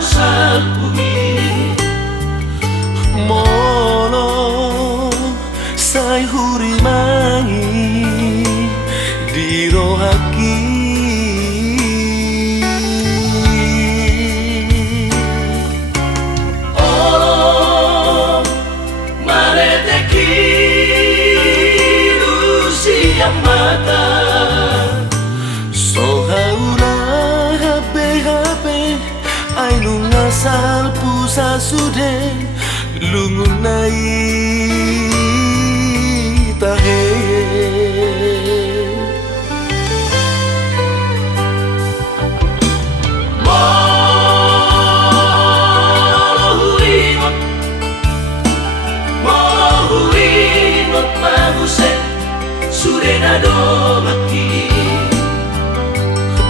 salpui Molo sai hurimangi di rohaki Olo mareteki lusia mata Sohaula habe ainunga salpu sasude lungunai tahe Mohuingot maguset surena do mati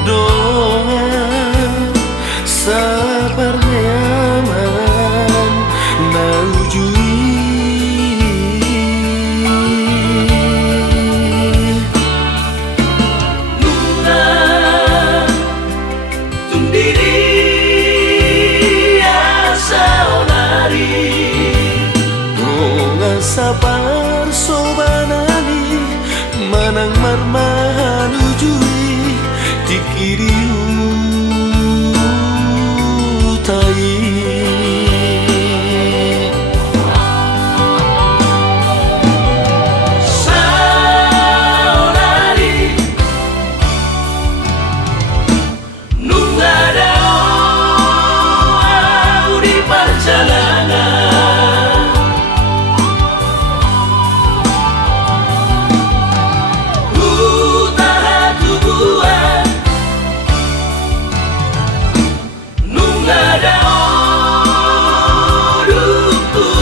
doa sabar nyaman naujui Luna tundiri asa onari doa sabar sobanani manang marmahan ujui dikiriu tai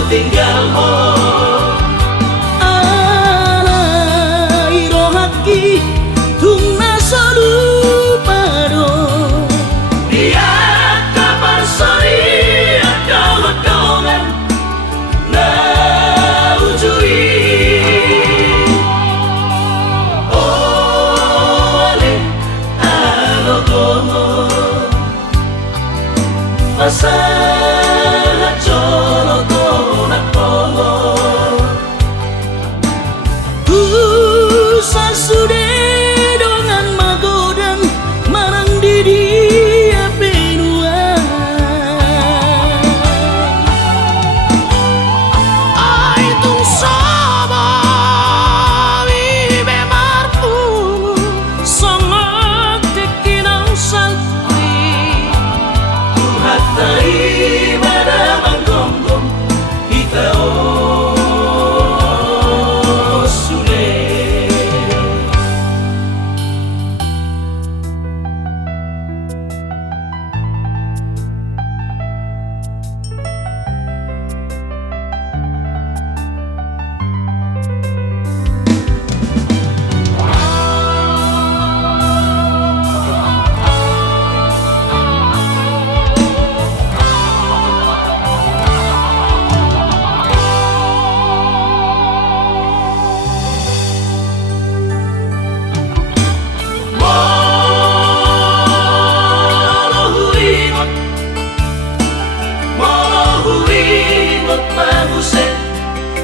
tinggal mo alai rohaki tungna solu pado dia kabar sori ada dongan na ujui ole alogomo masa sasude dongan magodan marang didi penua ai tung saba vive marpu songok tekinang salpi hatai mana manggonggong kita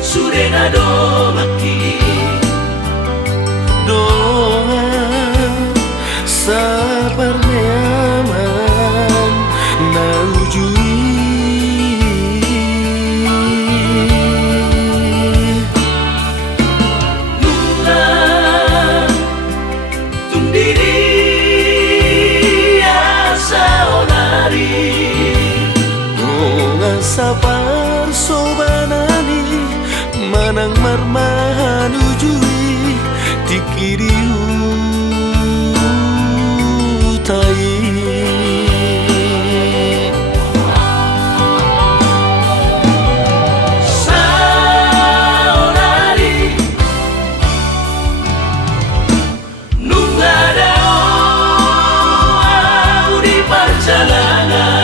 surena do mati doa sabar nyaman naujui Luna tundiri asa onari doa sabar sobanani manang marmahan ujui dikiriu tai saonari nungadao di perjalanan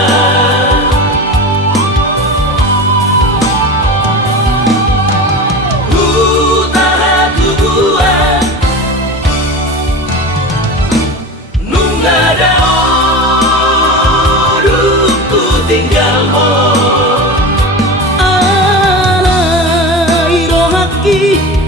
lagi